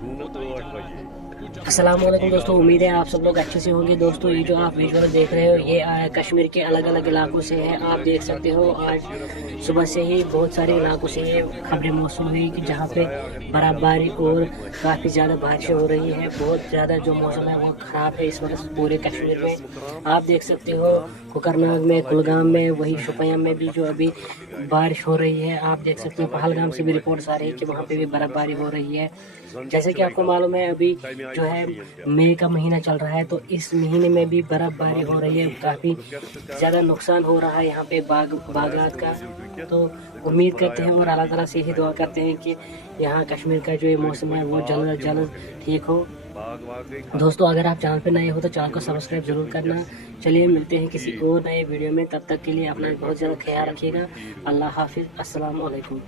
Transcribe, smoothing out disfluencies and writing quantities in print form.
अस्सलाम वालेकुम दोस्तों, उम्मीद है आप सब लोग अच्छे से होंगे। दोस्तों ये जो आप विजुअल देख रहे हो ये कश्मीर के अलग अलग इलाकों से है। आप देख सकते हो आज सुबह से ही बहुत सारे इलाकों से ये खबरें मौसूल हुई कि जहाँ पे बर्फबारी और काफ़ी ज़्यादा बारिशें हो रही है। बहुत ज़्यादा जो मौसम है वो ख़राब है इस वक्त पूरे कश्मीर में। आप देख सकते हो कोकरनाग में, कुलगाम में, वही शोपियां में भी जो अभी बारिश हो रही है। आप देख सकते हो पहलगाम से भी रिपोर्ट्स आ रही है कि वहाँ पे भी बर्फबारी हो रही है। जैसे कि आपको मालूम है अभी जो है मई का महीना चल रहा है, तो इस महीने में भी बर्फबारी हो रही है। काफ़ी ज़्यादा नुकसान हो रहा है यहाँ पे बागात का। तो उम्मीद करते हैं और अल्लाह ताला से ही दुआ करते हैं कि यहाँ कश्मीर का जो ये मौसम है वो जल्द जल्द ठीक हो। दोस्तों अगर आप चैनल पे नए हो तो चैनल को सब्सक्राइब जरूर करना। चलिए मिलते हैं किसी और नए वीडियो में, तब तक के लिए अपना बहुत ज़्यादा ख्याल रखिएगा। अल्लाह हाफिज़, अस्सलाम वालेकुम।